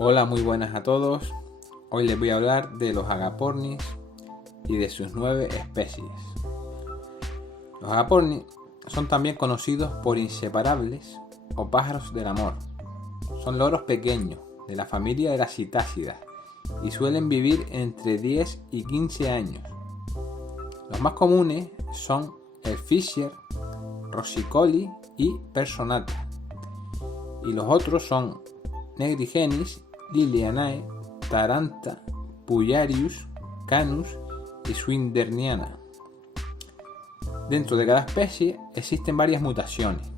Hola, muy buenas a todos. Hoy les voy a hablar de los agapornis y de sus 9 especies. Los agapornis son también conocidos por inseparables o pájaros del amor. Son loros pequeños de la familia de las citácidas y suelen vivir entre 10 y 15 años. Los más comunes son el Fisher, Rossicoli y Personata, y los otros son Negrigenis, Lilianae, Taranta, Puyarius, Canus y Swinderniana. Dentro de cada especie existen varias mutaciones.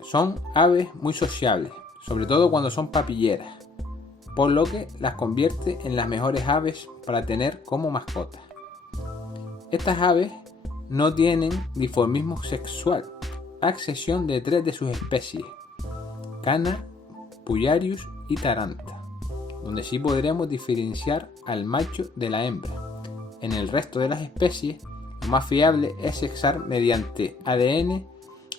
Son aves muy sociables, sobre todo cuando son papilleras, por lo que las convierte en las mejores aves para tener como mascota. Estas aves no tienen dimorfismo sexual, a excepción de 3 de sus especies, Cana, Puyarius y Taranta, donde sí podremos diferenciar al macho de la hembra. En el resto de las especies, lo más fiable es sexar mediante ADN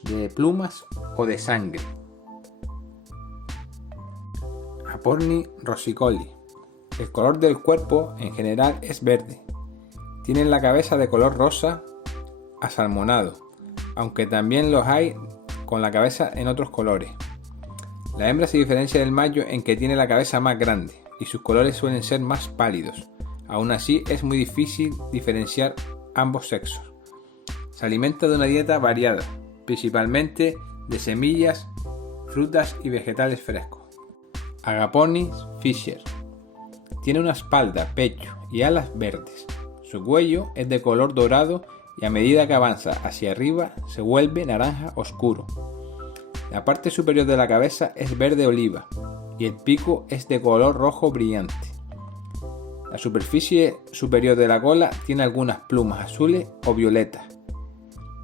de plumas o de sangre. Agapornis rossicoli. El color del cuerpo en general es verde. Tienen la cabeza de color rosa asalmonado, aunque también los hay con la cabeza en otros colores. La hembra se diferencia del macho en que tiene la cabeza más grande y sus colores suelen ser más pálidos. Aún así, es muy difícil diferenciar ambos sexos. Se alimenta de una dieta variada, principalmente de semillas, frutas y vegetales frescos. Agapornis fisher. Tiene una espalda, pecho y alas verdes. Su cuello es de color dorado y a medida que avanza hacia arriba se vuelve naranja oscuro. La parte superior de la cabeza es verde oliva y el pico es de color rojo brillante. La superficie superior de la cola tiene algunas plumas azules o violetas.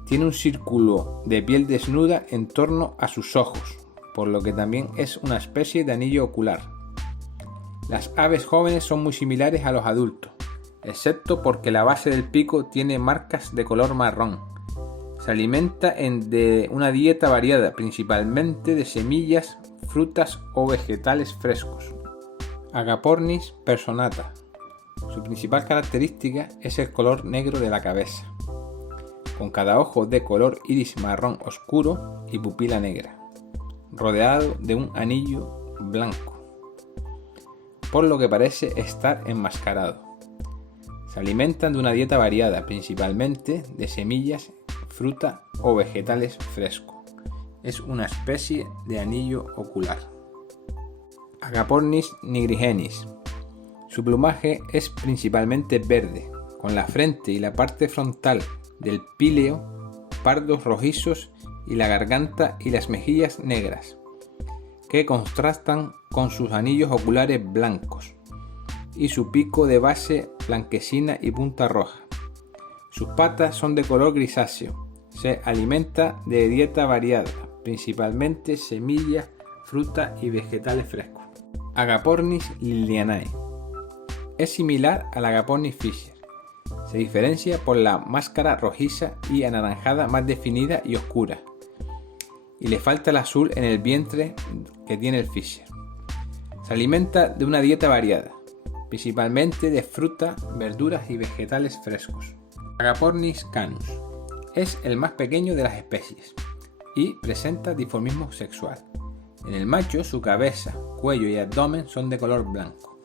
Tiene un círculo de piel desnuda en torno a sus ojos, por lo que también es una especie de anillo ocular. Las aves jóvenes son muy similares a los adultos, excepto porque la base del pico tiene marcas de color marrón. Se alimenta de una dieta variada, principalmente de semillas, frutas o vegetales frescos. Agapornis personata. Su principal característica es el color negro de la cabeza, con cada ojo de color iris marrón oscuro y pupila negra, rodeado de un anillo blanco, por lo que parece estar enmascarado. Se alimentan de una dieta variada, principalmente de semillas, fruta o vegetales frescos. Es una especie de anillo ocular. Agapornis nigrigenis. Su plumaje es principalmente verde, con la frente y la parte frontal del píleo pardos rojizos y la garganta y las mejillas negras, que contrastan con sus anillos oculares blancos y su pico de base blanquecina y punta roja. Sus patas son de color grisáceo. Se alimenta de dieta variada, principalmente semillas, fruta y vegetales frescos. Agapornis lilianae. Es similar al Agapornis fisher. Se diferencia por la máscara rojiza y anaranjada más definida y oscura, y le falta el azul en el vientre que tiene el fisher. Se alimenta de una dieta variada, principalmente de fruta, verduras y vegetales frescos. Agapornis canus. Es el más pequeño de las especies y presenta dimorfismo sexual. En el macho su cabeza, cuello y abdomen son de color blanco,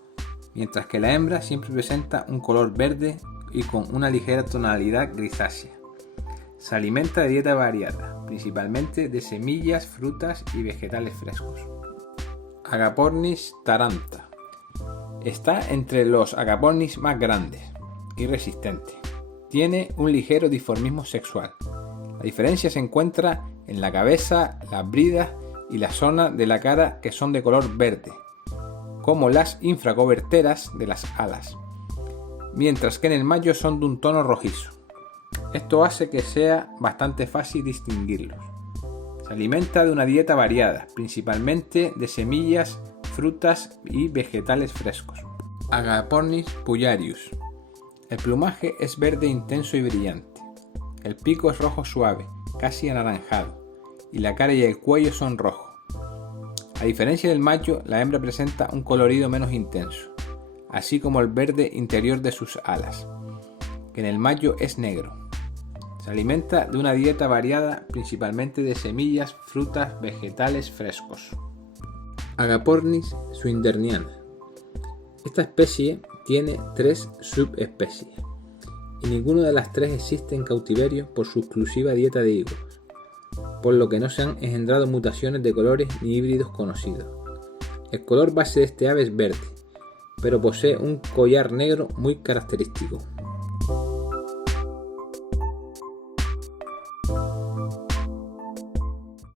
mientras que la hembra siempre presenta un color verde y con una ligera tonalidad grisácea. Se alimenta de dieta variada, principalmente de semillas, frutas y vegetales frescos. Agapornis taranta. Está entre los agapornis más grandes y resistentes. Tiene un ligero dimorfismo sexual. La diferencia se encuentra en la cabeza, las bridas y la zona de la cara que son de color verde, como las infracoberteras de las alas, mientras que en el macho son de un tono rojizo. Esto hace que sea bastante fácil distinguirlos. Se alimenta de una dieta variada, principalmente de semillas, frutas y vegetales frescos. Agapornis puyarius. El plumaje es verde intenso y brillante. El pico es rojo suave, casi anaranjado, y la cara y el cuello son rojos. A diferencia del macho, la hembra presenta un colorido menos intenso, así como el verde interior de sus alas, que en el macho es negro. Se alimenta de una dieta variada, principalmente de semillas, frutas, vegetales frescos. Agapornis swinderniana. Esta especie tiene 3 subespecies, y ninguna de las 3 existe en cautiverio por su exclusiva dieta de higos, por lo que no se han engendrado mutaciones de colores ni híbridos conocidos. El color base de este ave es verde, pero posee un collar negro muy característico.